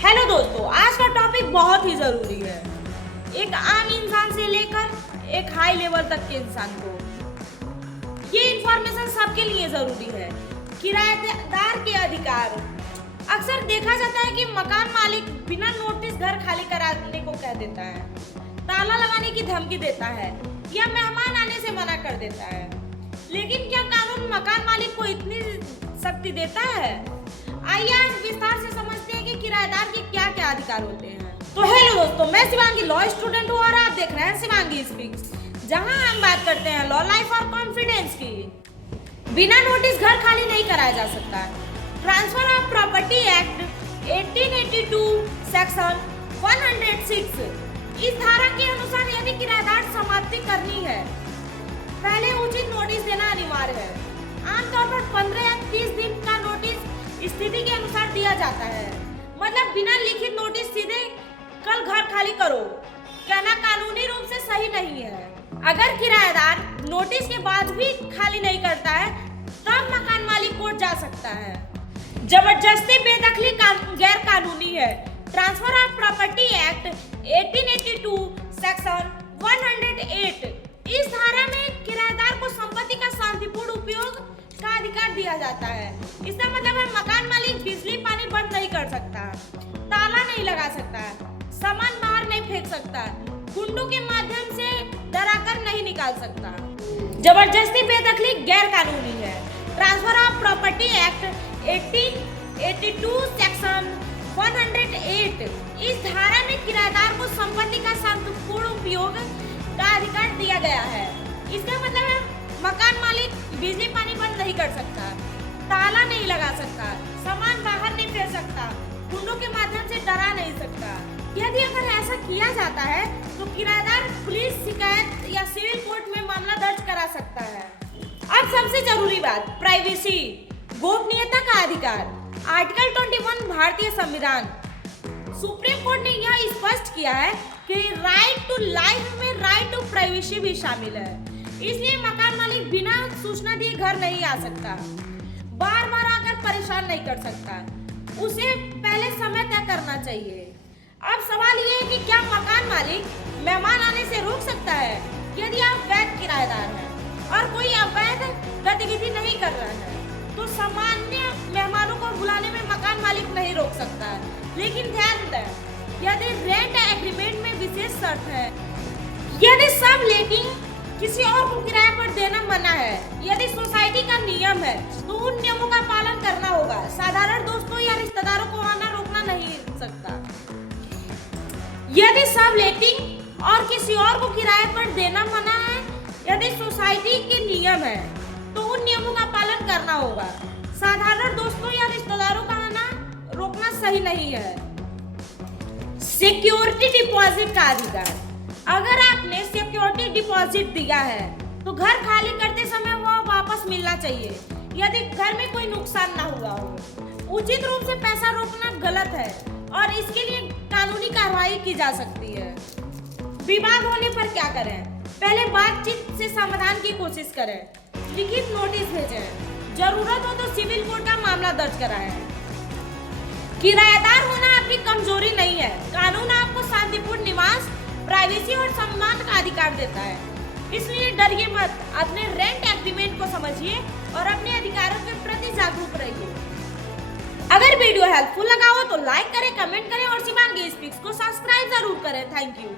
Hello दोस्तों, आज का टॉपिक बहुत ही ज़रूरी है। एक आम इंसान से लेकर एक हाई लेवल तक के इंसान को ये इंफॉर्मेशन सबके लिए ज़रूरी है। किराएदार के अधिकार। अक्सर देखा जाता है कि मकान मालिक बिना नोटिस घर खाली कराने को कह देता है, ताला लगाने की धमकी देता है या मेहमान आने से मना कर देता है। लेकिन क्या कानून मकान मालिक को इतनी शक्ति देता है? आइए आज विस्तार से समझते हैं कि किराएदार के क्या क्या अधिकार होते हैं। तो हेलो दोस्तों, मैं शिवांगी लॉ स्टूडेंट हूँ और आप देख रहे हैं शिवांगी स्पीक्स, जहां हम बात करते हैं लॉ, लाइफ और कॉन्फिडेंस की। बिना नोटिस घर खाली नहीं कराया जा सकता। Transfer of property act 1882 section 106 इस धारा के अनुसार यदि किराएदार समाप्ति करनी है, पहले उचित नोटिस देना अनिवार्य है। आमतौर पर 15 या 30 दिन का नोटिस स्थिति के अनुसार दिया जाता है। मतलब बिना लिखित नोटिस सीधे कल घर खाली करो कहना कानूनी रूप से सही नहीं है। अगर किराएदार नोटिस के बाद भी खाली नहीं करता है, तब मकान मालिक कोर्ट जा सकता है। जबरदस्ती बेदखली गैर कानूनी है। Transfer of property act 1882 section 108 इस धारा में किराएदार को संपत्ति का शांतिपूर्ण उपयोग का अधिकार दिया जाता है। इसका मतलब है मकान मालिक बिजली पानी बंद नहीं कर सकता, ताला नहीं लगा सकता, सामान बाहर नहीं फेंक सकता, गुंडों के माध्यम से डराकर नहीं निकाल सकता। जबरदस्ती बेदखली गैर कानूनी है। Transfer of property act 1882 section 108 इस धारा में किराएदार को संपत्ति का शांतिपूर्ण उपयोग का अधिकार दिया गया है। इसका मतलब है मकान मालिक बिजली पानी बंद नहीं कर सकता, ताला नहीं लगा सकता, सामान बाहर नहीं फेंक सकता, गुंडों के माध्यम से डरा नहीं सकता। यदि अगर ऐसा किया जाता है तो किराएदार पुलिस शिकायत या सिविल कोर्ट में मामला दर्ज करा सकता है। अब सबसे जरूरी बात, प्राइवेसी, गोपनीयता का अधिकार। आर्टिकल 21 भारतीय संविधान, सुप्रीम कोर्ट ने यह स्पष्ट किया है कि राइट टू लाइफ में राइट टू प्राइवेसी भी शामिल है। इसलिए मकान मालिक बिना सूचना दिए घर नहीं आ सकता, बार बार आकर परेशान नहीं कर सकता, उसे पहले समय तय करना चाहिए। अब सवाल ये है कि क्या मकान मालिक मेहमान आने से रोक सकता है? यदि आप वैध किराएदार हैं और कोई अवैध गतिविधि नहीं कर रहा है तो सामान्य मेहमानों को बुलाने में मकान मालिक नहीं रोक सकता। लेकिन ध्यान दें, यदि रेंट एग्रीमेंट में विशेष शर्त है, यदि सब लेटिंग किसी और को किराए पर देना मना है, यदि सोसाइटी का नियम है तो उन नियमों का पालन करना होगा। साधारण दोस्तों या रिश्तेदारों को आना रोकना नहीं सकता। यदि सब लेटिंग और किसी और को किराए पर देना मना है, यदि सोसाइटी के नियम है तो उन नियमों का पालन करना होगा। साधारण दोस्तों या रिश्तेदारों का आना रोकना सही नहीं है। सिक्योरिटी डिपॉजिट का अधिकार। अगर आपने सिक्योरिटी डिपॉजिट दिया है तो घर खाली करते समय वह वापस मिलना चाहिए, यदि घर में कोई नुकसान ना हुआ हो। उचित रूप से पैसा रोकना गलत है और इसके लिए कानूनी कार्रवाई की जा सकती है। विवाद होने पर क्या करें? पहले बातचीत से समाधान की कोशिश करें, लिखित नोटिस भेजें, जरूरत हो तो सिविल कोर्ट का मामला दर्ज कराएं। किराएदार होना आपकी कमजोरी नहीं है। कानून आपको शांतिपूर्ण निवास, प्राइवेसी और सम्मान का अधिकार देता है। इसलिए डरिए मत, अपने रेंट एग्रीमेंट को समझिए और अपने अधिकारों के प्रति जागरूक रहिए। अगर वीडियो हेल्पफुल लगा हो तो लाइक करें, कमेंट करें और शिवांगी स्पीक्स को सब्सक्राइब जरूर करें। Thank you.